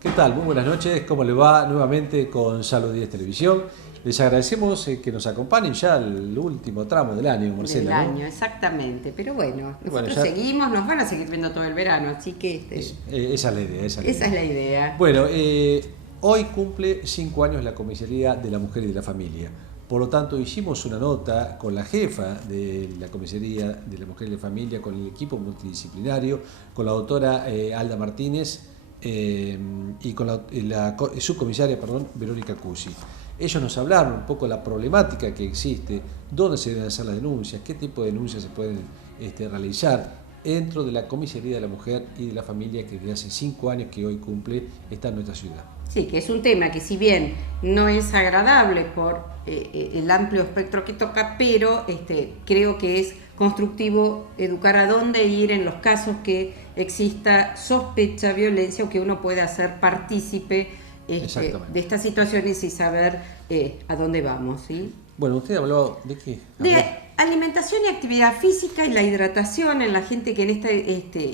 ¿Qué tal? Muy buenas noches. ¿Cómo le va? Nuevamente con Salud 10 Televisión. Les agradecemos que nos acompañen ya al último tramo del año, Del Marcela, ¿no? año, exactamente. Pero bueno, Bueno, nosotros ya seguimos, nos van a seguir viendo todo el verano, así que esa es la idea, esa es la esa es idea. la idea. Bueno, hoy cumple 5 años la Comisaría de la Mujer y de la Familia. Por lo tanto, hicimos una nota con la jefa de la Comisaría de la Mujer y la Familia, con el equipo multidisciplinario, con la doctora Alda Martínez y con la subcomisaria, perdón, Verónica Cusi. Ellos nos hablaron un poco de la problemática que existe, dónde se deben hacer las denuncias, qué tipo de denuncias se pueden realizar dentro de la Comisaría de la Mujer y de la Familia, que desde hace 5 años que hoy cumple, está en nuestra ciudad. Sí, que es un tema que si bien no es agradable por el amplio espectro que toca, pero creo que es constructivo educar a dónde ir en los casos que exista sospecha, violencia o que uno pueda ser partícipe de estas situaciones y saber a dónde vamos, ¿sí? Bueno, usted habló de qué. De alimentación y actividad física y la hidratación en la gente que en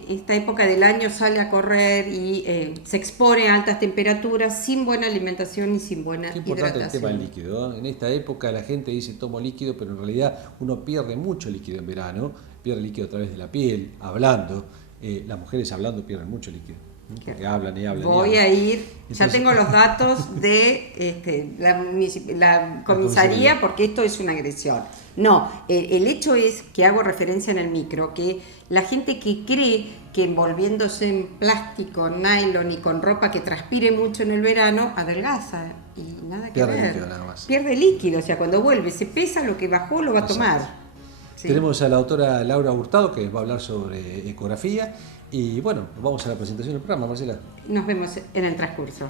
esta época del año sale a correr y se expone a altas temperaturas sin buena alimentación y sin buena Qué importante hidratación. el tema del líquido, ¿no? En esta época la gente dice tomo líquido, pero en realidad uno pierde mucho líquido en verano, pierde líquido a través de la piel, hablando. Las mujeres hablando pierden mucho líquido, ¿no? Porque hablan y hablan. Voy y hablan. a ir, Entonces, ya tengo los datos de la comisaría porque esto es una agresión. No, el hecho es que hago referencia en el micro, que la gente que cree que envolviéndose en plástico, nylon y con ropa que transpire mucho en el verano, adelgaza y nada que pierde ver. líquido nada más. Pierde líquido, o sea, cuando vuelve, se pesa lo que bajó, lo va a tomar. Sí. Tenemos a la doctora Laura Hurtado que va a hablar sobre ecografía y bueno, vamos a la presentación del programa, Marcela. Nos vemos en el transcurso.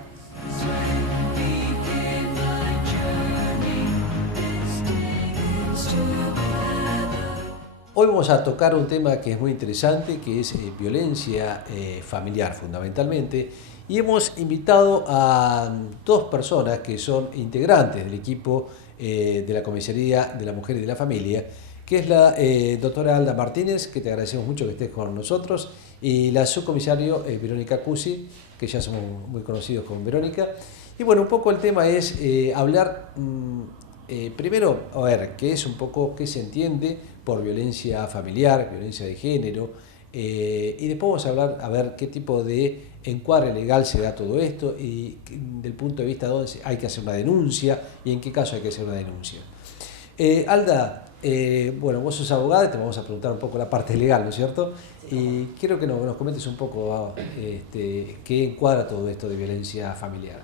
Hoy vamos a tocar un tema que es muy interesante, que es violencia familiar fundamentalmente, y hemos invitado a dos personas que son integrantes del equipo de la Comisaría de la Mujer y de la Familia, que es la doctora Alda Martínez, que te agradecemos mucho que estés con nosotros, y la subcomisario Verónica Cusi, que ya somos muy conocidos con Verónica. Y bueno, un poco el tema es hablar... primero, a ver, qué es un poco, qué se entiende por violencia familiar, violencia de género, y después vamos a hablar, a ver qué tipo de encuadre legal se da todo esto y del punto de vista de dónde hay que hacer una denuncia y en qué caso hay que hacer una denuncia. Alda, bueno, vos sos abogada y te vamos a preguntar un poco la parte legal, ¿no es cierto? Y quiero que nos comentes un poco qué encuadra todo esto de violencia familiar.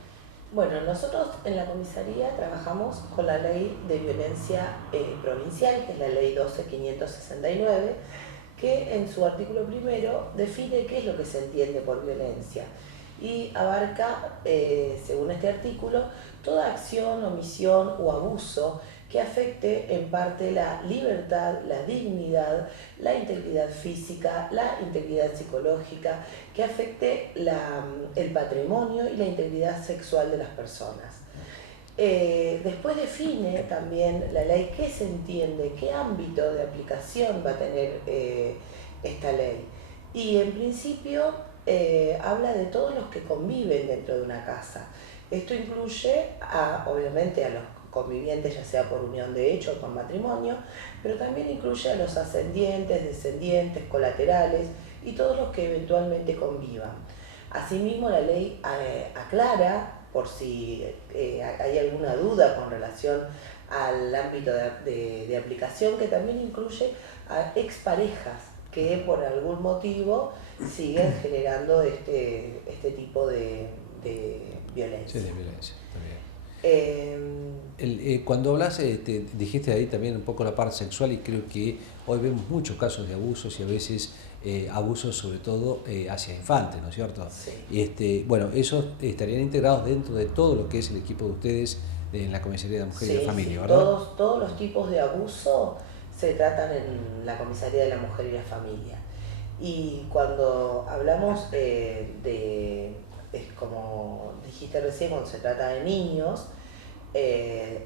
Bueno, nosotros en la comisaría trabajamos con la ley de violencia provincial, que es la ley 12.569, que en su artículo primero define qué es lo que se entiende por violencia y abarca, según este artículo, toda acción, omisión o abuso que afecte en parte la libertad, la dignidad, la integridad física, la integridad psicológica, que afecte el patrimonio y la integridad sexual de las personas. Después define también la ley qué se entiende, qué ámbito de aplicación va a tener esta ley. Y en principio habla de todos los que conviven dentro de una casa. Esto incluye obviamente a los convivientes, ya sea por unión de hecho o por matrimonio, pero también incluye a los ascendientes, descendientes, colaterales y todos los que eventualmente convivan. Asimismo, la ley aclara, por si hay alguna duda con relación al ámbito de aplicación, que también incluye a exparejas que por algún motivo siguen generando este tipo de violencia. Sí, de violencia, también. Cuando hablas, dijiste ahí también un poco la parte sexual y creo que hoy vemos muchos casos de abusos y a veces abusos sobre todo hacia infantes, ¿no es cierto? Sí. Bueno, esos estarían integrados dentro de todo lo que es el equipo de ustedes en la Comisaría de la Mujer y la Familia, sí, ¿verdad? todos los tipos de abuso se tratan en la Comisaría de la Mujer y la Familia. Y cuando hablamos como dijiste recién, cuando se trata de niños,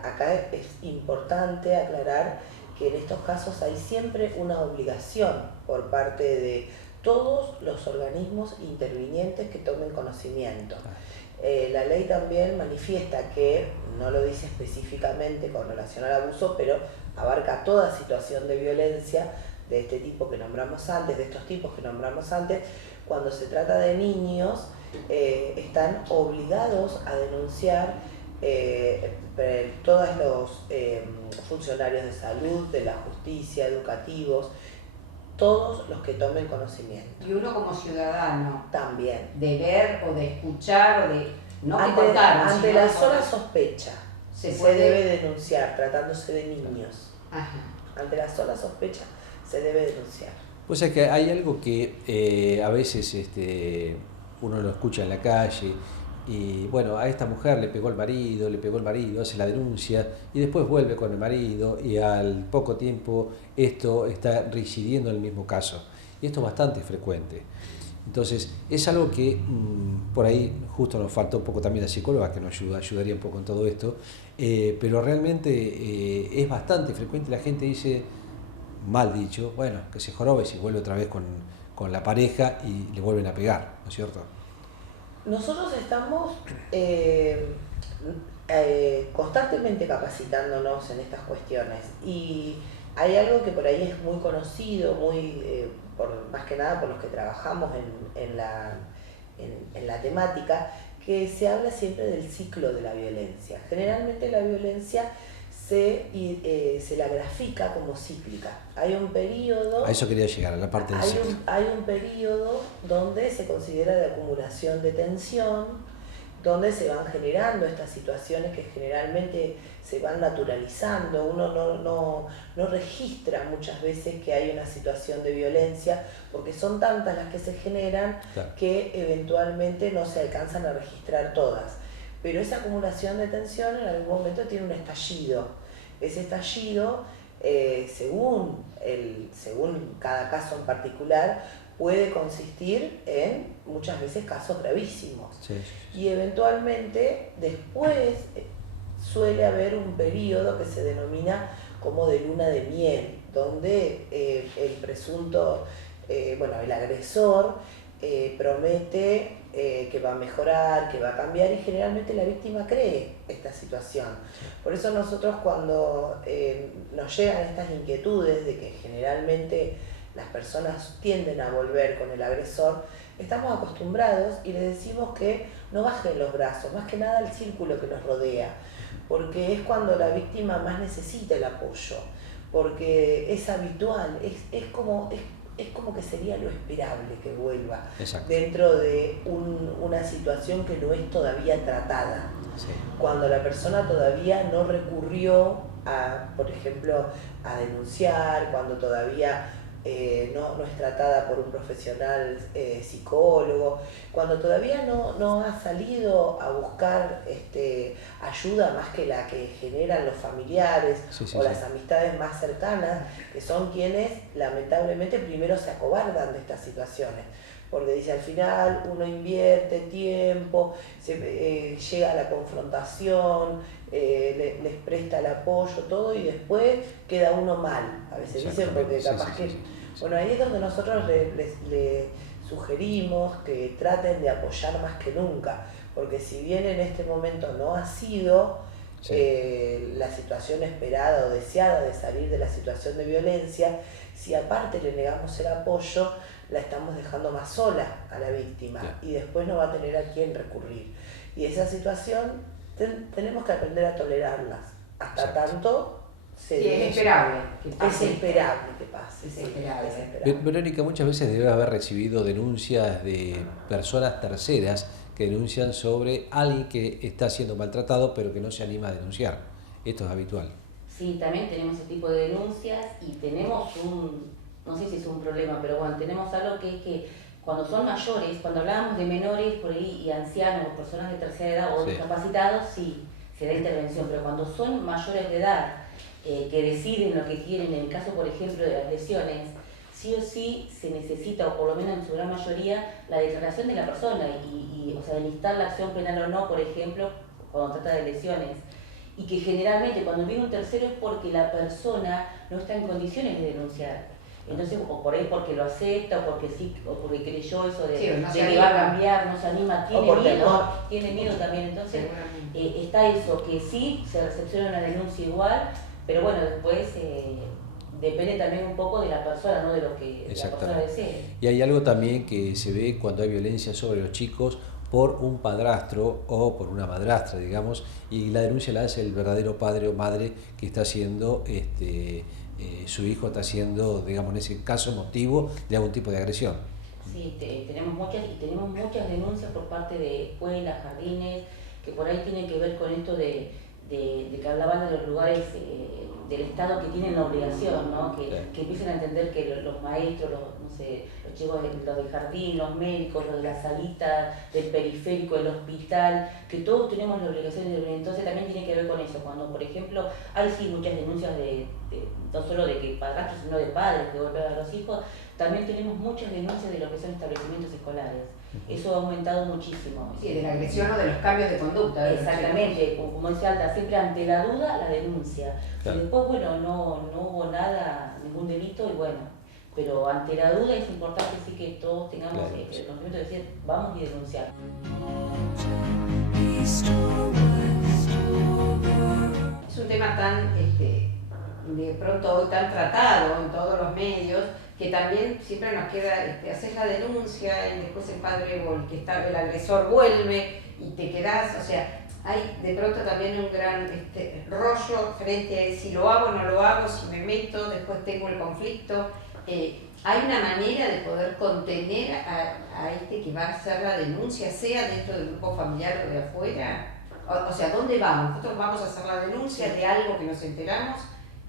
acá es importante aclarar que en estos casos hay siempre una obligación por parte de todos los organismos intervinientes que tomen conocimiento. La ley también manifiesta que, no lo dice específicamente con relación al abuso, pero abarca toda situación de violencia de este tipo que nombramos antes, de estos tipos que nombramos antes. Cuando se trata de niños, están obligados a denunciar todos los funcionarios de salud, de la justicia, educativos, todos los que tomen conocimiento. Y uno como ciudadano, También. de ver o de escuchar o de no ante la sola sospecha se debe denunciar, tratándose de niños. Ajá. Ante la sola sospecha se debe denunciar. Pues es que hay algo que a veces uno lo escucha en la calle y bueno, a esta mujer le pegó el marido, hace la denuncia y después vuelve con el marido y al poco tiempo esto está reincidiendo en el mismo caso. Y esto es bastante frecuente. Entonces es algo que por ahí justo nos falta un poco también la psicóloga que nos ayudaría un poco en todo esto, pero realmente es bastante frecuente. La gente dice, mal dicho, bueno, que se jorobe si vuelve otra vez con la pareja y le vuelven a pegar, ¿no es cierto? Nosotros estamos constantemente capacitándonos en estas cuestiones y hay algo que por ahí es muy conocido, más que nada por los que trabajamos en la temática, que se habla siempre del ciclo de la violencia. Generalmente la violencia se la grafica como cíclica. Hay un periodo... A eso quería llegar, a la parte del ciclo. Hay un periodo donde se considera de acumulación de tensión, donde se van generando estas situaciones que generalmente se van naturalizando. Uno no registra muchas veces que hay una situación de violencia, porque son tantas las que se generan, claro, que eventualmente no se alcanzan a registrar todas. Pero esa acumulación de tensión en algún momento tiene un estallido. Ese estallido, según cada caso en particular, puede consistir en muchas veces casos gravísimos. Sí. Y eventualmente después suele haber un periodo que se denomina como de luna de miel, donde el presunto, el agresor promete que va a mejorar, que va a cambiar, y generalmente la víctima cree esta situación. Por eso nosotros cuando nos llegan estas inquietudes de que generalmente las personas tienden a volver con el agresor, estamos acostumbrados y les decimos que no bajen los brazos, más que nada el círculo que nos rodea, porque es cuando la víctima más necesita el apoyo, porque es habitual, es como que sería lo esperable que vuelva. Exacto. Dentro de una situación que no es todavía tratada. Sí. Cuando la persona todavía no recurrió por ejemplo, a denunciar, cuando todavía no es tratada por un profesional psicólogo, cuando todavía no ha salido a buscar ayuda más que la que generan los familiares, las amistades más cercanas, que son quienes lamentablemente primero se acobardan de estas situaciones, porque dice, al final uno invierte tiempo, llega a la confrontación, les presta el apoyo, todo, y después queda uno mal. A veces dicen, porque capaz que... Bueno, ahí es donde nosotros les sugerimos que traten de apoyar más que nunca, porque si bien en este momento no ha sido la situación esperada o deseada de salir de la situación de violencia, si aparte le negamos el apoyo, la estamos dejando más sola a la víctima, y después no va a tener a quién recurrir. Y esa situación tenemos que aprender a tolerarlas, hasta tanto... es esperable que pase. Es esperable que pase. Es esperable. Verónica, muchas veces debe haber recibido denuncias de personas terceras que denuncian sobre alguien que está siendo maltratado pero que no se anima a denunciar. Esto es habitual. Sí, también tenemos ese tipo de denuncias y tenemos no sé si es un problema, pero bueno, tenemos algo que es que cuando son mayores, cuando hablábamos de menores por ahí y ancianos, personas de tercera edad o discapacitados, sí, se da intervención, pero cuando son mayores de edad, que deciden lo que quieren, en el caso por ejemplo de las lesiones, sí o sí se necesita, o por lo menos en su gran mayoría, la declaración de la persona o sea, enlistar la acción penal o no, por ejemplo, cuando trata de lesiones. Y que generalmente cuando viene un tercero es porque la persona no está en condiciones de denunciar. Entonces, o por ahí porque lo acepta, o porque sí, o porque creyó eso de, Sí, no se de que anima. va a cambiar, no se anima, tiene miedo también. Entonces, Seguramente. está eso, que sí se recepciona una denuncia igual, pero bueno, después depende también un poco de la persona, ¿no? De lo que la persona desee. Y hay algo también que se ve cuando hay violencia sobre los chicos por un padrastro o por una madrastra, digamos, y la denuncia la hace el verdadero padre o madre que está siendo, su hijo está siendo, digamos, en ese caso motivo de algún tipo de agresión. Sí, tenemos muchas denuncias por parte de escuelas, jardines, que por ahí tienen que ver con esto de que hablaban de los lugares del Estado que tienen la obligación, ¿no? Que empiecen a entender que los maestros, no sé, los chicos los del jardín, los médicos, los de la salita, del periférico, del hospital, que todos tenemos la obligación de... Entonces también tiene que ver con eso, cuando por ejemplo hay sí muchas denuncias no solo de que padrastros, sino de padres que golpean a los hijos, también tenemos muchas denuncias de lo que son establecimientos escolares. Eso ha aumentado muchísimo. Sí, de la agresión o de los cambios de conducta. Exactamente, como decía Alta, siempre ante la duda la denuncia. Claro. Y después, bueno, no hubo nada, ningún delito y bueno, pero ante la duda es importante sí que todos tengamos Claro. el conocimiento de decir, vamos y denunciar. Es un tema tan, de pronto hoy tan tratado en todos los medios, que también siempre nos queda hacer la denuncia y después el padre o el agresor vuelve y te quedás, o sea, hay de pronto también un gran rollo frente a si lo hago o no lo hago, si me meto, después tengo el conflicto. Hay una manera de poder contener a que va a hacer la denuncia, sea dentro del grupo familiar o de afuera. O sea, ¿dónde vamos? Nosotros vamos a hacer la denuncia de algo que nos enteramos.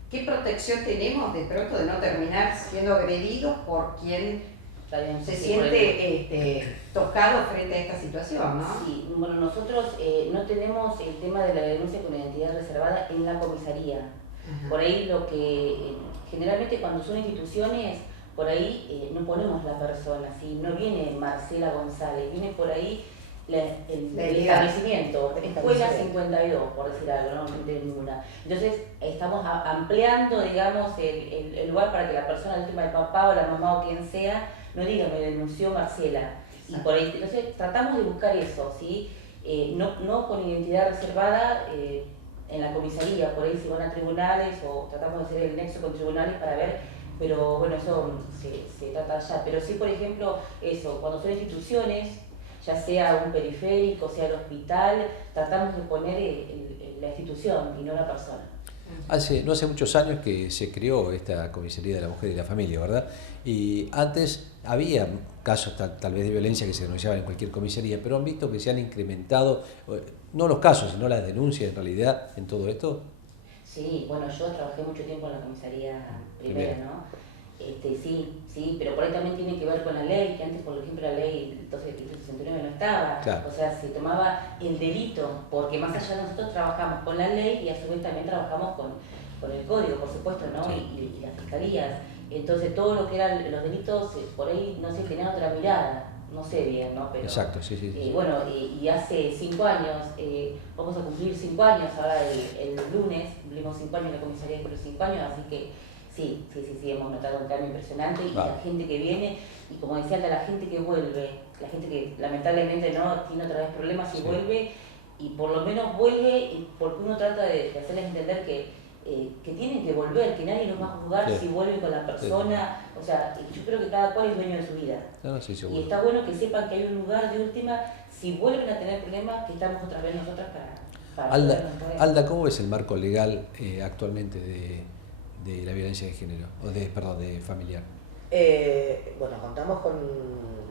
¿Qué protección tenemos de pronto de no terminar siendo agredidos por quien se siente tocado frente a esta situación, ¿no? Sí, bueno, nosotros no tenemos el tema de la denuncia con identidad reservada en la comisaría. Ajá. Por ahí lo que generalmente cuando son instituciones, por ahí no ponemos la persona, ¿sí? No viene Marcela González, viene por ahí el establecimiento, Escuela 52, por decir algo, no tiene ninguna. Entonces estamos ampliando, digamos, el lugar para que la persona, el tema de papá o la mamá o quien sea, no diga me denunció Marcela. Y por ahí, entonces tratamos de buscar eso, ¿sí? No con identidad reservada en la comisaría, por ahí si van a tribunales o tratamos de hacer el nexo con tribunales para ver, pero bueno, eso se trata allá. Pero sí, por ejemplo, eso, cuando son instituciones, ya sea un periférico, sea el hospital, tratamos de poner la institución y no la persona. No hace muchos años que se creó esta Comisaría de la Mujer y la Familia, ¿verdad? Y antes había casos tal vez de violencia que se denunciaban en cualquier comisaría, pero han visto que se han incrementado, no los casos, sino las denuncias en realidad en todo esto. Sí, bueno, yo trabajé mucho tiempo en la comisaría primera, ¿no? Sí, pero por ahí también tiene que ver con la ley, que antes, por ejemplo, la ley 12.569 no estaba. Claro. O sea, se tomaba el delito, porque más allá nosotros trabajamos con la ley y a su vez también trabajamos con el código, por supuesto, ¿no? Sí. Y las fiscalías. Entonces, todo lo que eran los delitos, por ahí, no sé, tenían otra mirada. No sé bien, ¿no? Pero, Exacto, sí. Bueno, y hace 5 años, vamos a cumplir 5 años, ahora el lunes cumplimos 5 años en la comisaría por los 5 años, así que sí, hemos notado un cambio impresionante y la gente que viene, y como decía, la gente que vuelve, la gente que lamentablemente no tiene otra vez problemas y vuelve, y por lo menos vuelve, y porque uno trata de hacerles entender que tienen que volver, que nadie los va a juzgar si vuelven con la persona, o sea, yo creo que cada cual es dueño de su vida. Y está bueno que sepan que hay un lugar de última, si vuelven a tener problemas, que estamos otra vez nosotras para Alda, ¿cómo ves el marco legal actualmente de la violencia de género, o de familiar? Bueno, contamos con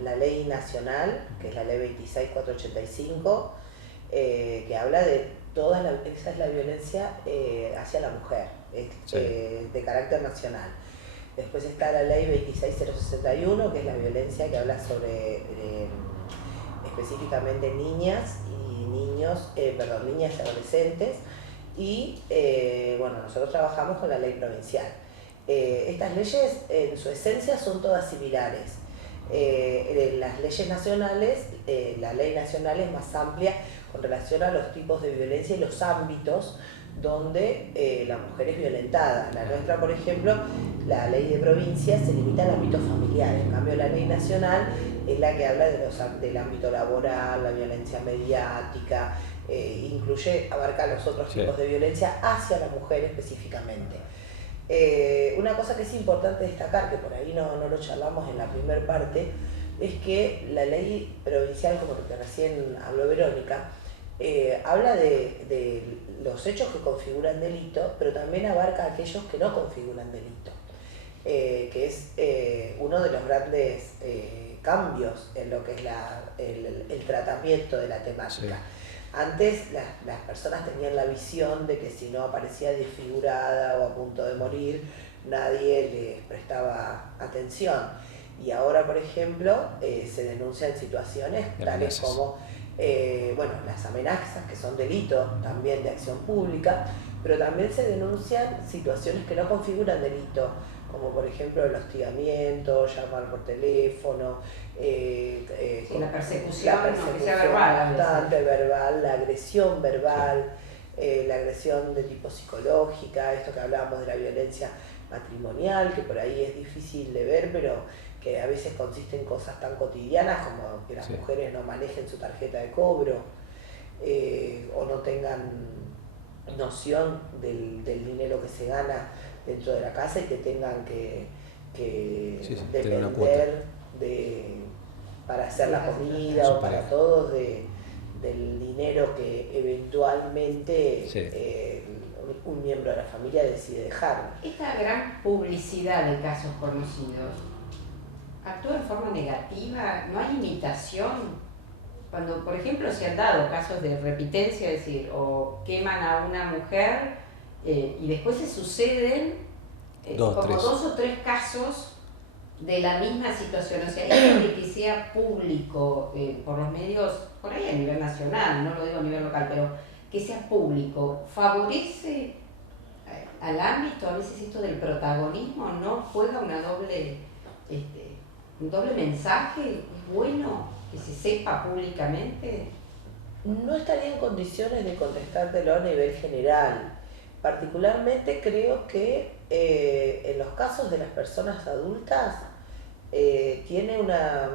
la ley nacional, que es la ley 26485, que habla de esa es la violencia hacia la mujer, de carácter nacional. Después está la ley 26061, que es la violencia que habla sobre específicamente niñas y niños, niñas y adolescentes. Y bueno, nosotros trabajamos con la ley provincial. Estas leyes en su esencia son todas similares. las leyes nacionales, la ley nacional es más amplia con relación a los tipos de violencia y los ámbitos donde la mujer es violentada. La nuestra, por ejemplo, la ley de provincia se limita al ámbito familiar, en cambio la ley nacional es la que habla del ámbito laboral, la violencia mediática, abarca los otros tipos de violencia hacia la mujer específicamente. Una cosa que es importante destacar, que por ahí no lo charlamos en la primera parte, es que la ley provincial, como lo que recién habló Verónica, habla de los hechos que configuran delito, pero también abarca aquellos que no configuran delito, que es uno de los grandes cambios en lo que es el tratamiento de la temática. Sí. Antes las personas tenían la visión de que si no aparecía desfigurada o a punto de morir, nadie les prestaba atención. Y ahora, por ejemplo, se denuncian situaciones tales como las amenazas, que son delitos también de acción pública, pero también se denuncian situaciones que no configuran delito, como por ejemplo el hostigamiento, llamar por teléfono, la persecución que sea verbal, bastante verbal, la agresión verbal, la agresión de tipo psicológica, esto que hablábamos de la violencia matrimonial, que por ahí es difícil de ver, pero que a veces consiste en cosas tan cotidianas como que las mujeres no manejen su tarjeta de cobro o no tengan noción del dinero que se gana dentro de la casa y que tengan que depender para hacer la comida o para todos del dinero que eventualmente un miembro de la familia decide dejar. Esta gran publicidad de casos conocidos actúa en forma negativa, no hay imitación. Cuando, por ejemplo, se han dado casos de repitencia, es decir, o queman a una mujer y después se suceden dos o tres casos de la misma situación, o sea, esto de que sea público por los medios, por ahí a nivel nacional, no lo digo a nivel local, pero que sea público, favorece al ámbito, a veces esto del protagonismo, ¿no? Juega un doble mensaje, es bueno que se sepa públicamente. No estaría en condiciones de contestártelo a nivel general. Particularmente creo que en los casos de las personas adultas tiene la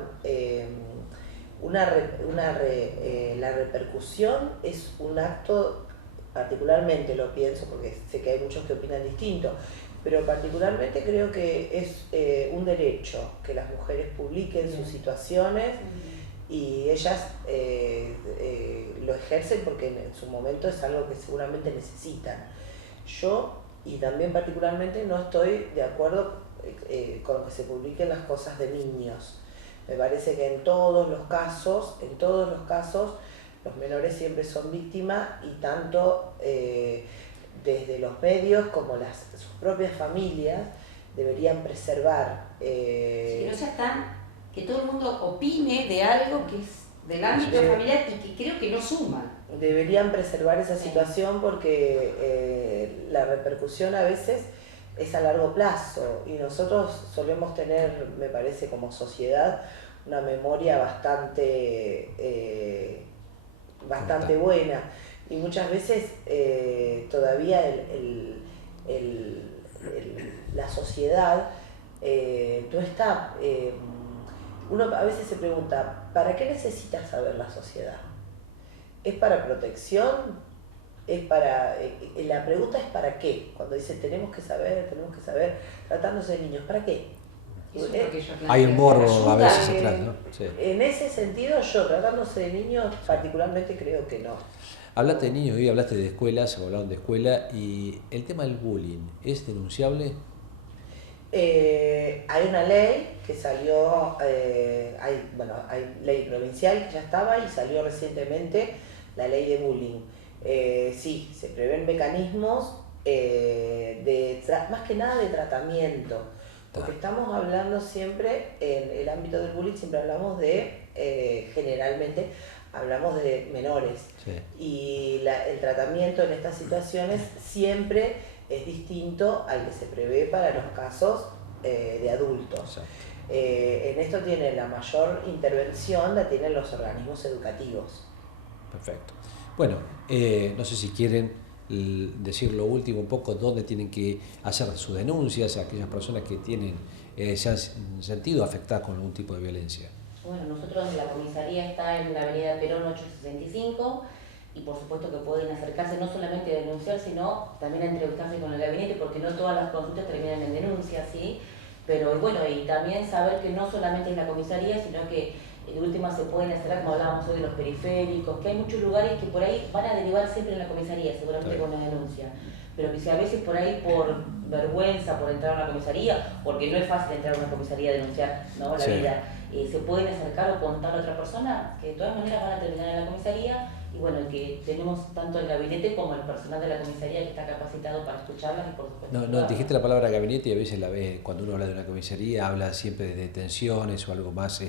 repercusión es un acto, particularmente lo pienso porque sé que hay muchos que opinan distinto, pero particularmente creo que es un derecho que las mujeres publiquen sus situaciones y ellas lo ejercen porque en su momento es algo que seguramente necesitan. Yo, y también particularmente, no estoy de acuerdo con que se publiquen las cosas de niños. Me parece que en todos los casos, los menores siempre son víctimas y tanto desde los medios como sus propias familias deberían preservar. Que no sea que todo el mundo opine de algo que es del ámbito familiar y que creo que no suma. Deberían preservar esa situación porque la repercusión a veces es a largo plazo y nosotros solemos tener, me parece, como sociedad, una memoria bastante buena y muchas veces todavía la sociedad no está. Uno a veces se pregunta, ¿para qué necesita saber la sociedad? ¿Es para protección? La pregunta es ¿para qué? Cuando dice tenemos que saber, tratándose de niños, ¿para qué? Hay un morbo a veces atrás, ¿no? Sí. En ese sentido, yo tratándose de niños particularmente creo que no. Hablaste de niños, hoy hablaste de escuelas, hablaron de escuela, y el tema del bullying, ¿es denunciable? Hay una ley que salió, hay ley provincial que ya estaba y salió recientemente la ley de bullying. Sí, se prevén mecanismos más que nada de tratamiento, porque estamos hablando siempre, en el ámbito del bullying siempre hablamos generalmente hablamos de menores, sí. Y el tratamiento en estas situaciones siempre es distinto al que se prevé para los casos de adultos. En esto tiene la mayor intervención, la tienen los organismos educativos. Perfecto. Bueno, no sé si quieren decir lo último un poco, dónde tienen que hacer sus denuncias a aquellas personas que tienen, se han sentido afectadas con algún tipo de violencia. Bueno, nosotros la comisaría está en la avenida Perón 865 y por supuesto que pueden acercarse no solamente a denunciar, sino también a entrevistarse con el gabinete, porque no todas las consultas terminan en denuncia, ¿sí? Pero bueno, y también saber que no solamente es la comisaría, sino que de última se pueden hacer, como hablábamos hoy de los periféricos, que hay muchos lugares que por ahí van a derivar siempre en la comisaría, seguramente con una denuncia. Pero que si a veces por ahí por vergüenza, por entrar a una comisaría, porque no es fácil entrar a una comisaría a denunciar, ¿no? La vida, se pueden acercar o contar a otra persona, que de todas maneras van a terminar en la comisaría, y bueno, que tenemos tanto el gabinete como el personal de la comisaría que está capacitado para escucharlas y por supuesto... No, dijiste la palabra gabinete y a veces cuando uno habla de una comisaría habla siempre de detenciones o algo más,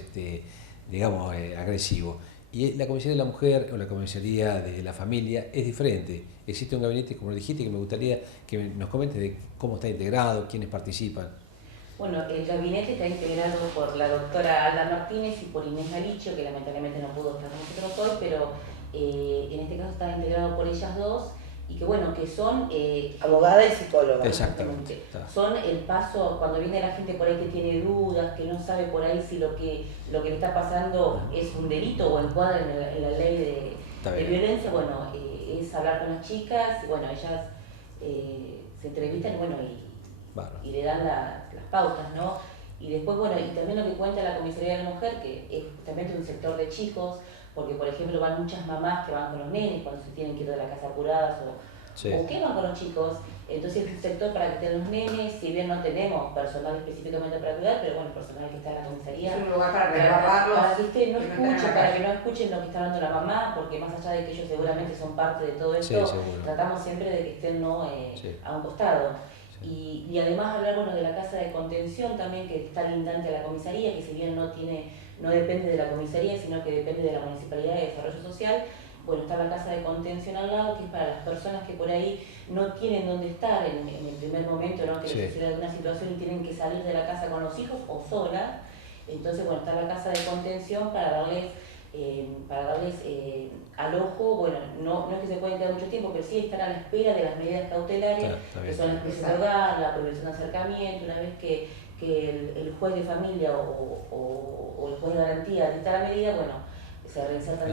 digamos, agresivo. Y la comisaría de la mujer o la comisaría de la familia es diferente. Existe un gabinete, como dijiste, que me gustaría que nos comentes de cómo está integrado, quiénes participan. Bueno, el gabinete está integrado por la doctora Alda Martínez y por Inés Galicio, que lamentablemente no pudo estar con nosotros hoy, pero en este caso está integrado por ellas dos y que bueno, que son... abogada y psicóloga. Exactamente. Son el paso, cuando viene la gente por ahí que tiene dudas, que no sabe por ahí si lo que le está pasando es un delito o encuadra en la ley de violencia, bueno, es hablar con las chicas, y bueno, ellas se entrevistan y le dan las pautas, ¿no? Y después, bueno, y también lo que cuenta la Comisaría de la Mujer, que es justamente un sector de chicos, porque por ejemplo van muchas mamás que van con los nenes cuando se tienen que ir de la casa apuradas o que van con los chicos, entonces es un sector para que estén los nenes, si bien no tenemos personal específicamente para cuidar, pero bueno, el personal que está en la comisaría es un lugar para resguardarlos, para que no escuchen lo que está hablando la mamá, porque más allá de que ellos seguramente son parte de todo esto, tratamos siempre de que estén a un costado. Y además hablar de la casa de contención también, que está lindante a la comisaría, que si bien no depende de la comisaría, sino que depende de la Municipalidad de Desarrollo Social. Bueno, está la casa de contención al lado, que es para las personas que por ahí no tienen dónde estar en el primer momento, ¿no? Que les sucede alguna situación y tienen que salir de la casa con los hijos o solas. Entonces, bueno, está la casa de contención para darles alojo. Bueno, no es que se pueden quedar mucho tiempo, pero sí estar a la espera de las medidas cautelarias, que son la expulsión de hogar, la prohibición de acercamiento, una vez que el juez de familia o el juez de garantía dicta la medida, bueno, se reinsertan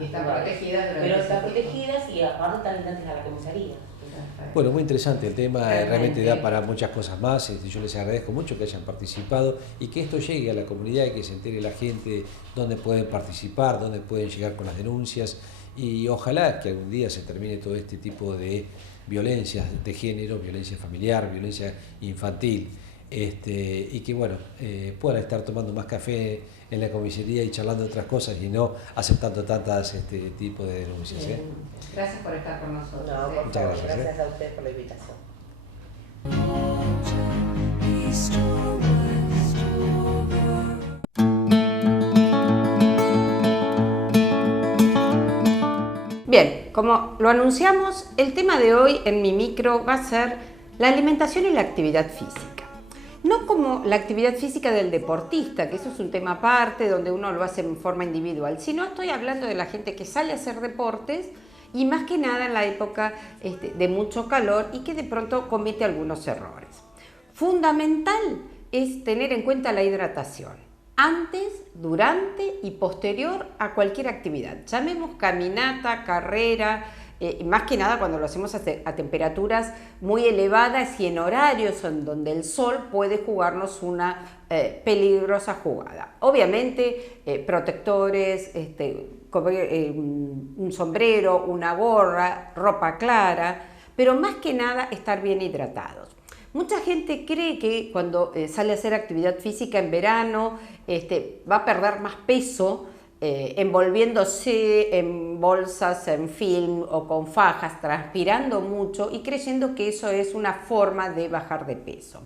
y están protegidas durante pero están protegidas y aparte están ligantes a la comisaría. Bueno, muy interesante el tema, realmente da para muchas cosas más. Yo les agradezco mucho que hayan participado y que esto llegue a la comunidad y que se entere la gente dónde pueden participar, dónde pueden llegar con las denuncias, y ojalá que algún día se termine todo este tipo de violencias de género, violencia familiar, violencia infantil, y que bueno, puedan estar tomando más café en la comisaría y charlando de otras cosas y no aceptando tantas tipo de denuncias. Gracias por estar con nosotros. No, Muchas gracias a ustedes por la invitación. Bien, como lo anunciamos, el tema de hoy en mi micro va a ser la alimentación y la actividad física. No como la actividad física del deportista, que eso es un tema aparte, donde uno lo hace en forma individual, sino estoy hablando de la gente que sale a hacer deportes y más que nada en la época de mucho calor y que de pronto comete algunos errores. Fundamental es tener en cuenta la hidratación, antes, durante y posterior a cualquier actividad. Llamemos caminata, carrera, más que nada cuando lo hacemos a temperaturas muy elevadas y en horarios en donde el sol puede jugarnos una peligrosa jugada. Obviamente, protectores, un sombrero, una gorra, ropa clara, pero más que nada estar bien hidratados. Mucha gente cree que cuando sale a hacer actividad física en verano va a perder más peso envolviéndose en bolsas, en film o con fajas, transpirando mucho y creyendo que eso es una forma de bajar de peso.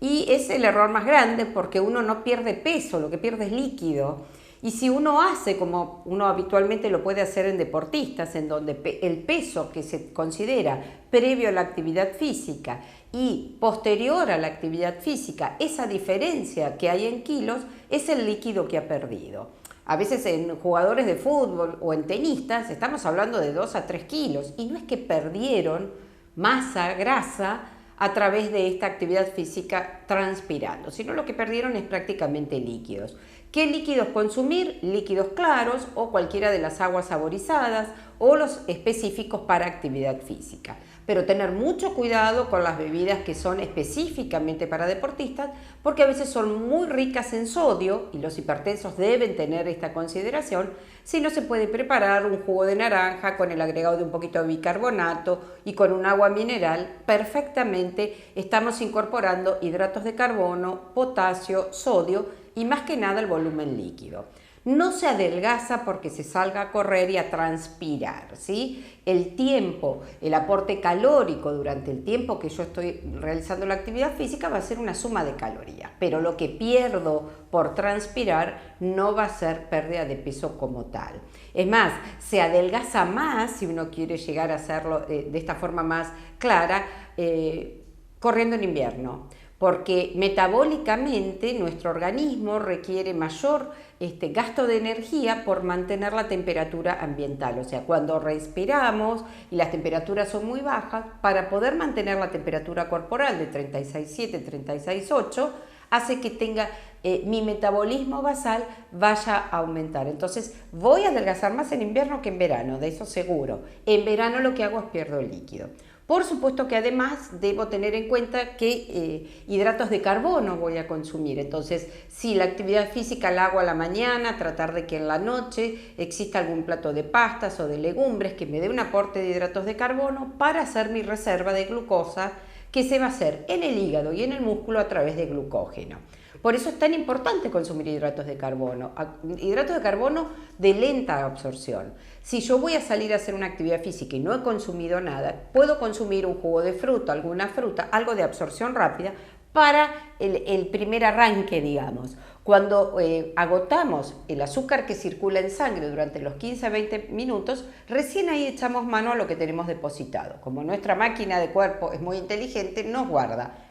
Y es el error más grande porque uno no pierde peso, lo que pierde es líquido. Y si uno hace como uno habitualmente lo puede hacer en deportistas, en donde el peso que se considera previo a la actividad física y posterior a la actividad física, esa diferencia que hay en kilos es el líquido que ha perdido. A veces en jugadores de fútbol o en tenistas estamos hablando de 2 a 3 kilos y no es que perdieron masa, grasa a través de esta actividad física transpirando, sino lo que perdieron es prácticamente líquidos. ¿Qué líquidos consumir? Líquidos claros o cualquiera de las aguas saborizadas o los específicos para actividad física. Pero tener mucho cuidado con las bebidas que son específicamente para deportistas, porque a veces son muy ricas en sodio y los hipertensos deben tener esta consideración. Si no, se puede preparar un jugo de naranja con el agregado de un poquito de bicarbonato y con un agua mineral. Perfectamente estamos incorporando hidratos de carbono, potasio, sodio y más que nada el volumen líquido. No se adelgaza porque se salga a correr y a transpirar, ¿sí? El tiempo, el aporte calórico durante el tiempo que yo estoy realizando la actividad física va a ser una suma de calorías, pero lo que pierdo por transpirar no va a ser pérdida de peso como tal. Es más, se adelgaza más, si uno quiere llegar a hacerlo de esta forma más clara, corriendo en invierno. Porque metabólicamente nuestro organismo requiere mayor gasto de energía por mantener la temperatura ambiental. O sea, cuando respiramos y las temperaturas son muy bajas, para poder mantener la temperatura corporal de 36,7, 36,8, hace que tenga mi metabolismo basal vaya a aumentar. Entonces voy a adelgazar más en invierno que en verano, de eso seguro. En verano lo que hago es pierdo el líquido. Por supuesto que además debo tener en cuenta que hidratos de carbono voy a consumir. Entonces, si la actividad física la hago a la mañana, tratar de que en la noche exista algún plato de pastas o de legumbres que me dé un aporte de hidratos de carbono para hacer mi reserva de glucosa que se va a hacer en el hígado y en el músculo a través de glucógeno. Por eso es tan importante consumir hidratos de carbono de lenta absorción. Si yo voy a salir a hacer una actividad física y no he consumido nada, puedo consumir un jugo de fruta, alguna fruta, algo de absorción rápida para el primer arranque, digamos. Cuando agotamos el azúcar que circula en sangre durante los 15 a 20 minutos, recién ahí echamos mano a lo que tenemos depositado. Como nuestra máquina de cuerpo es muy inteligente, nos guarda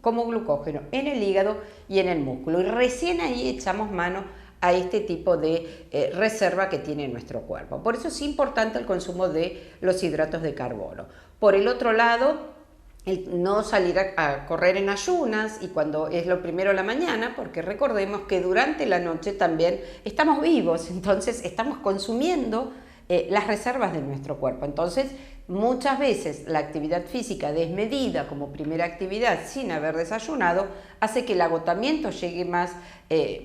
como glucógeno en el hígado y en el músculo. Y recién ahí echamos mano a este tipo de reserva que tiene nuestro cuerpo. Por eso es importante el consumo de los hidratos de carbono. Por el otro lado, el no salir a correr en ayunas y cuando es lo primero de la mañana, porque recordemos que durante la noche también estamos vivos, entonces estamos consumiendo las reservas de nuestro cuerpo. Entonces, muchas veces la actividad física desmedida como primera actividad sin haber desayunado hace que el agotamiento llegue más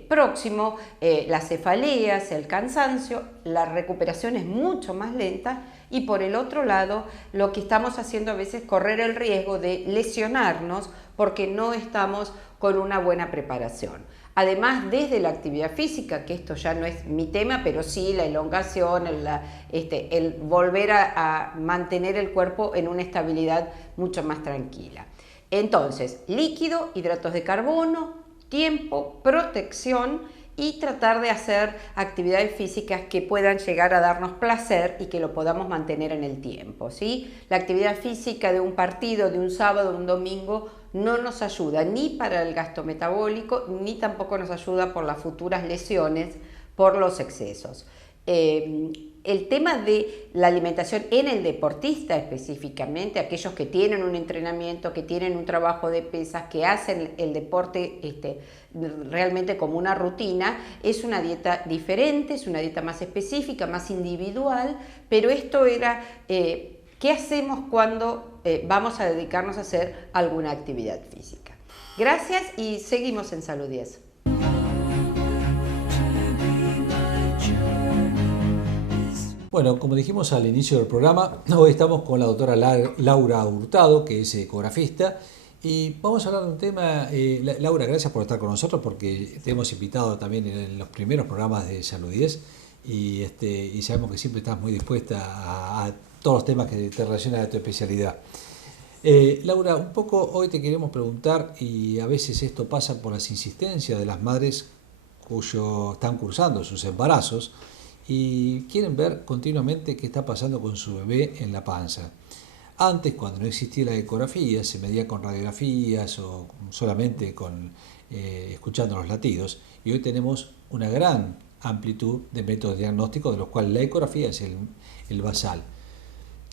próximo, las cefaleas, el cansancio, la recuperación es mucho más lenta y por el otro lado lo que estamos haciendo a veces es correr el riesgo de lesionarnos porque no estamos con una buena preparación. Además, desde la actividad física, que esto ya no es mi tema, pero sí la elongación, el volver a mantener el cuerpo en una estabilidad mucho más tranquila. Entonces, líquido, hidratos de carbono, tiempo, protección y tratar de hacer actividades físicas que puedan llegar a darnos placer y que lo podamos mantener en el tiempo, ¿sí? La actividad física de un partido, de un sábado, de un domingo, no nos ayuda ni para el gasto metabólico, ni tampoco nos ayuda por las futuras lesiones por los excesos. El tema de la alimentación en el deportista específicamente, aquellos que tienen un entrenamiento, que tienen un trabajo de pesas, que hacen el deporte realmente como una rutina, es una dieta diferente, es una dieta más específica, más individual, pero esto era ¿qué hacemos cuando vamos a dedicarnos a hacer alguna actividad física? Gracias y seguimos en Salud 10. Bueno, como dijimos al inicio del programa, hoy estamos con la doctora Laura Hurtado, que es ecografista, y vamos a hablar de un tema. Laura, gracias por estar con nosotros, porque te hemos invitado también en los primeros programas de Salud 10, y sabemos que siempre estás muy dispuesta a todos los temas que te relacionan a tu especialidad. Laura, un poco hoy te queremos preguntar, y a veces esto pasa por las insistencias de las madres cuyos están cursando sus embarazos y quieren ver continuamente qué está pasando con su bebé en la panza. Antes, cuando no existía la ecografía, se medía con radiografías o solamente escuchando los latidos, y hoy tenemos una gran amplitud de métodos diagnósticos, de los cuales la ecografía es el basal.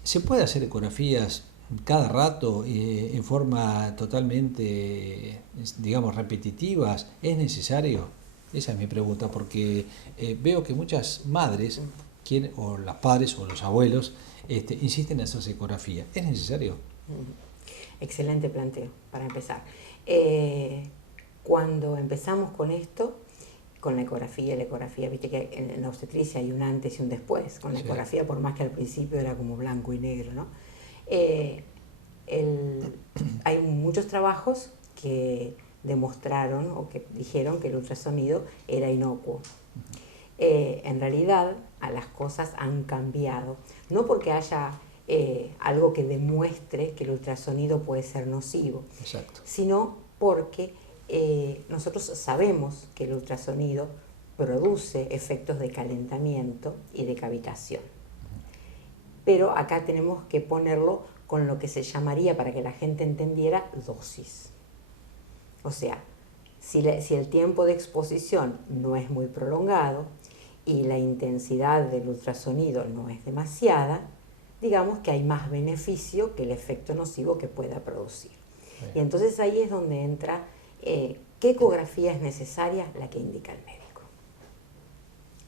¿Se puede hacer ecografías cada rato en forma totalmente, digamos, repetitivas? ¿Es necesario? Esa es mi pregunta, porque veo que muchas madres, o los padres o los abuelos, insisten en hacerse ecografía. ¿Es necesario? Excelente planteo, para empezar. Cuando empezamos con esto, con la ecografía, viste que en la obstetricia hay un antes y un después. Con la ecografía, por más que al principio era como blanco y negro, ¿no? Hay muchos trabajos que demostraron o que dijeron que el ultrasonido era inocuo. En realidad, las cosas han cambiado, no porque haya algo que demuestre que el ultrasonido puede ser nocivo, Exacto. sino porque nosotros sabemos que el ultrasonido produce efectos de calentamiento y de cavitación. Pero acá tenemos que ponerlo con lo que se llamaría, para que la gente entendiera, dosis. O sea, si el tiempo de exposición no es muy prolongado y la intensidad del ultrasonido no es demasiada, digamos que hay más beneficio que el efecto nocivo que pueda producir. Bien. Y entonces ahí es donde entra qué ecografía es necesaria, la que indica el médico.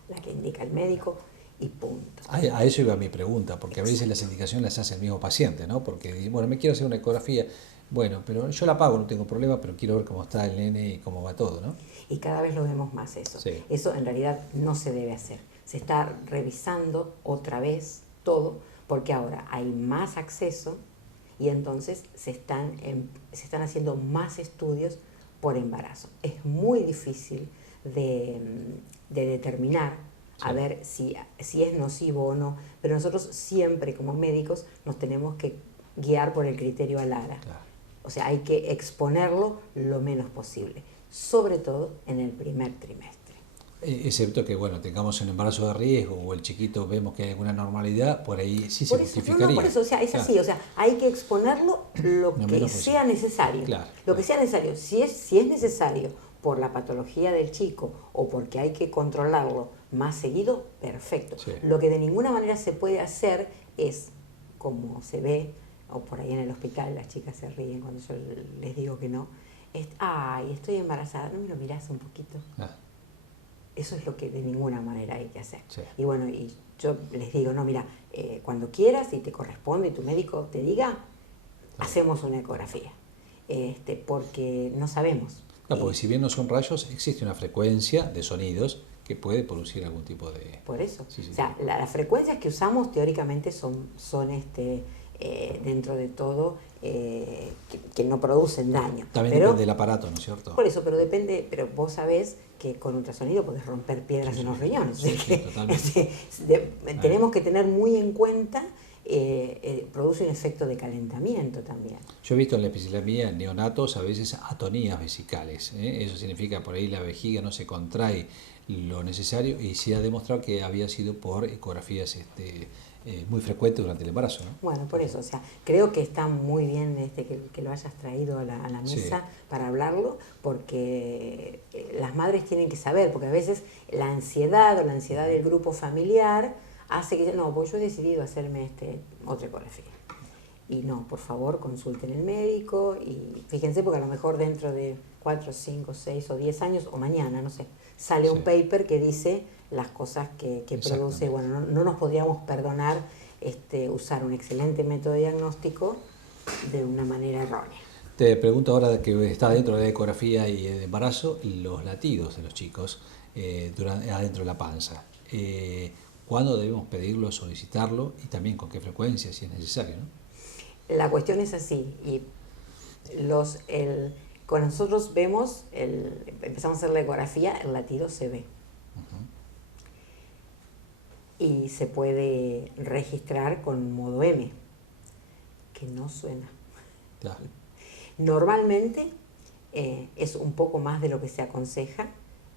La que indica el médico y punto. A eso iba mi pregunta, porque a veces las indicaciones las hace el mismo paciente, ¿no? Porque, bueno, me quiero hacer una ecografía, bueno, pero yo la pago, no tengo problema, pero quiero ver cómo está el nene y cómo va todo, ¿no? Y cada vez lo vemos más eso. Sí. Eso en realidad no se debe hacer. Se está revisando otra vez todo, porque ahora hay más acceso y entonces se están haciendo más estudios por embarazo. Es muy difícil de determinar, a ver si es nocivo o no, pero nosotros siempre como médicos nos tenemos que guiar por el criterio ALARA. Claro. O sea, hay que exponerlo lo menos posible, sobre todo en el primer trimestre. Excepto que, bueno, tengamos un embarazo de riesgo o el chiquito vemos que hay alguna normalidad, por ahí sí Por se eso, justificaría. por eso, o sea, es Claro. así, o sea, hay que exponerlo lo que menos sea posible. necesario. Claro, Lo que claro. sea necesario. Si es necesario por la patología del chico o porque hay que controlarlo más seguido, perfecto. Sí. Lo que de ninguna manera se puede hacer es, como se ve, o por ahí en el hospital las chicas se ríen cuando yo les digo que no, ay, estoy embarazada, ¿no me lo mirás un poquito? Ah, Eso es lo que de ninguna manera hay que hacer. sí. Y bueno, y yo les digo, no, mira, cuando quieras y te corresponde y tu médico te diga, hacemos una ecografía. Porque no sabemos. Claro, porque si bien no son rayos, existe una frecuencia de sonidos que puede producir algún tipo de... Por eso. Sí, sí, O sea, sí. las frecuencias que usamos teóricamente son dentro de todo, que no producen daño. También Pero, depende del aparato, ¿no es cierto? por eso, pero depende, pero vos sabés que con ultrasonido podés romper piedras Sí, en los sí. riñones. Sí, O sea sí, que, totalmente. tenemos que tener muy en cuenta, produce un efecto de calentamiento también. Yo he visto en la episiotomía en neonatos a veces atonías vesicales, ¿eh? Eso significa por ahí la vejiga no se contrae lo necesario y se ha demostrado que había sido por ecografías muy frecuentes durante el embarazo, ¿no? Bueno, por eso, o sea, creo que está muy bien que lo hayas traído a la Sí. mesa para hablarlo, porque las madres tienen que saber, porque a veces la ansiedad o la ansiedad del grupo familiar hace que, no, pues yo he decidido hacerme otra ecografía. Y no, por favor, consulten el médico y fíjense, porque a lo mejor dentro de 4, 5, 6 o 10 años, o mañana, no sé, sale un Sí. paper que dice las cosas que produce. Bueno, no nos podríamos perdonar usar un excelente método diagnóstico de una manera errónea. Te pregunto ahora de que está dentro de la ecografía y el embarazo, los latidos de los chicos adentro de la panza. ¿Cuándo debemos pedirlo, solicitarlo y también con qué frecuencia, si es necesario, ¿no? La cuestión es así, y cuando nosotros vemos, empezamos a hacer la ecografía, el latido se ve. Y se puede registrar con modo M, que no suena. Claro. Normalmente es un poco más de lo que se aconseja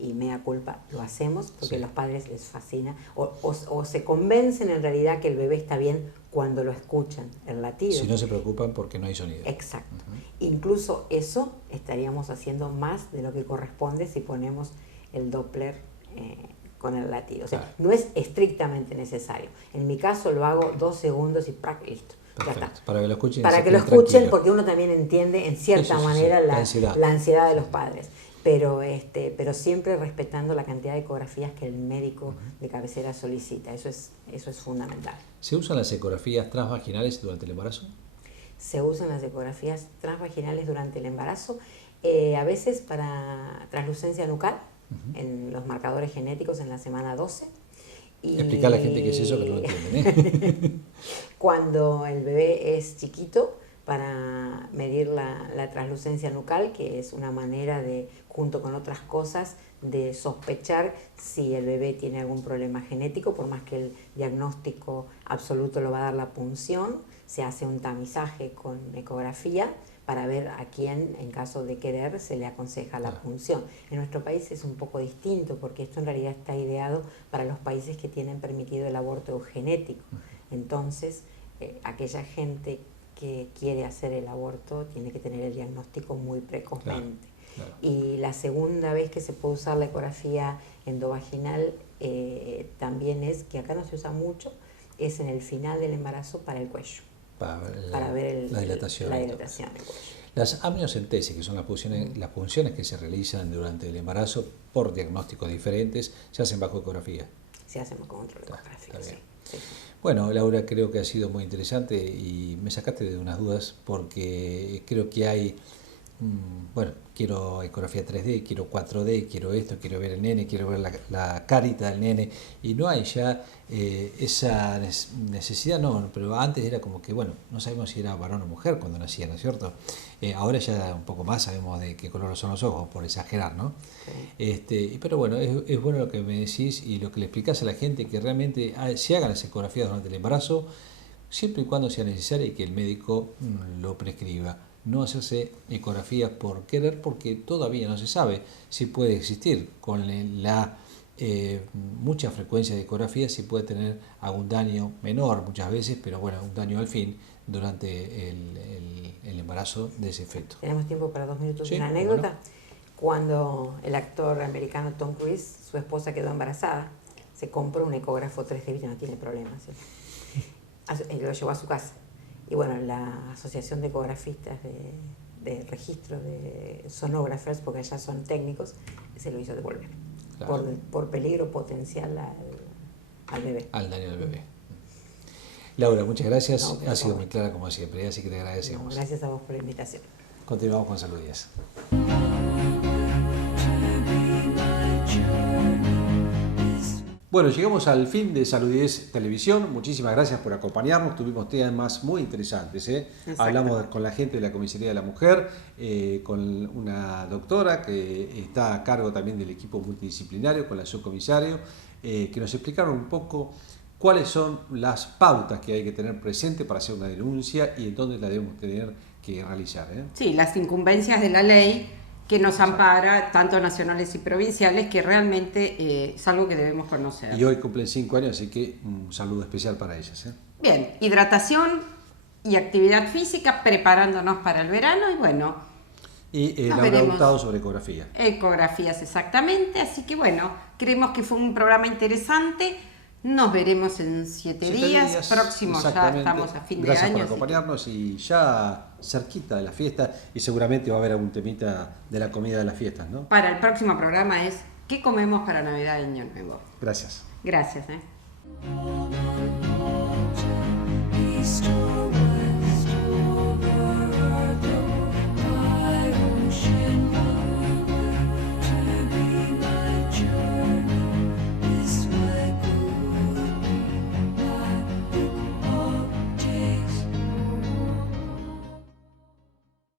y mea culpa, lo hacemos porque Sí. a los padres les fascina o se convencen en realidad que el bebé está bien cuando lo escuchan, el latido. Si no se preocupan porque no hay sonido. Exacto. Incluso eso estaríamos haciendo más de lo que corresponde si ponemos el Doppler con el latido. O sea, Claro. no es estrictamente necesario. En mi caso lo hago 2 segundos y ¡prac! Listo. Ya Perfecto. está. Para que lo escuchen. Para se que lo queden escuchen, tranquilos. porque uno también entiende en cierta Sí, manera la ansiedad. de los padres. Pero siempre respetando la cantidad de ecografías que el médico de cabecera solicita. Eso es fundamental. ¿Se usan las ecografías transvaginales durante el embarazo? Se usan las ecografías transvaginales durante el embarazo, a veces para translucencia nucal, en los marcadores genéticos en la semana 12. Y Explicar a la gente qué es eso, que no lo entienden. cuando el bebé es chiquito, para medir la translucencia nucal, que es una manera de, junto con otras cosas, de sospechar si el bebé tiene algún problema genético, por más que el diagnóstico absoluto lo va a dar la punción, se hace un tamizaje con ecografía para ver a quién, en caso de querer, se le aconseja la punción. En nuestro país es un poco distinto, porque esto en realidad está ideado para los países que tienen permitido el aborto eugenético. Entonces, aquella gente que quiere hacer el aborto tiene que tener el diagnóstico muy precozmente. Claro. Y la segunda vez que se puede usar la ecografía endovaginal también es, que acá no se usa mucho, es en el final del embarazo para el cuello. Para ver la dilatación. la dilatación del cuello. Las amniocentesis, que son las punciones que se realizan durante el embarazo por diagnósticos diferentes, se hacen bajo ecografía. Se hacen con control Está ecográfico, bien. sí. Bueno, Laura, creo que ha sido muy interesante y me sacaste de unas dudas porque creo que hay, quiero ecografía 3D, quiero 4D, quiero esto, quiero ver el nene, quiero ver la carita del nene y no hay ya esa necesidad, no, pero antes era como que, no sabemos si era varón o mujer cuando nacía, ¿no es cierto? Ahora ya un poco más sabemos de qué color son los ojos, por exagerar, ¿no? Sí. Pero bueno, es bueno lo que me decís y lo que le explicás a la gente, que realmente se hagan las ecografías durante el embarazo, siempre y cuando sea necesario y que el médico lo prescriba. No hacerse ecografías por querer, porque todavía no se sabe si puede existir con la mucha frecuencia de ecografías, si puede tener algún daño menor muchas veces, pero un daño al fin durante el embarazo de ese feto. Tenemos tiempo para 2 minutos Sí, de una ¿cómo anécdota. no? Cuando el actor americano Tom Cruise, su esposa quedó embarazada, se compró un ecógrafo 3D, no tiene problemas. Lo llevó a su casa. Y la Asociación de Ecografistas de Registro de Sonographers, porque allá son técnicos, se lo hizo devolver. Claro. Por peligro potencial al bebé. Al daño del bebé. Laura, muchas gracias. No, por ha sido favor. muy clara como siempre, así que te agradecemos. No, gracias a vos por la invitación. Continuamos con Salud 10. Bueno, llegamos al fin de Salud 10 Televisión. Muchísimas gracias por acompañarnos. Tuvimos temas muy interesantes. Hablamos con la gente de la Comisaría de la Mujer, con una doctora que está a cargo también del equipo multidisciplinario, con la subcomisario, que nos explicaron un poco cuáles son las pautas que hay que tener presente para hacer una denuncia y en dónde la debemos tener que realizar. Sí, las incumbencias de la ley que nos ampara, tanto nacionales y provinciales, que realmente es algo que debemos conocer. Y hoy cumplen 5 años, así que un saludo especial para ellas. Bien, hidratación y actividad física, preparándonos para el verano y Y nos Laura veremos. Hurtado sobre ecografía. Ecografías exactamente, así que creemos que fue un programa interesante. Nos veremos en 7 días, próximos, ya exactamente. estamos a fin de Gracias año. por acompañarnos y ya cerquita de la fiesta y seguramente va a haber algún temita de la comida de las fiestas, ¿no? Para el próximo programa es ¿qué comemos para Navidad y Año Nuevo? Gracias. Gracias. Easter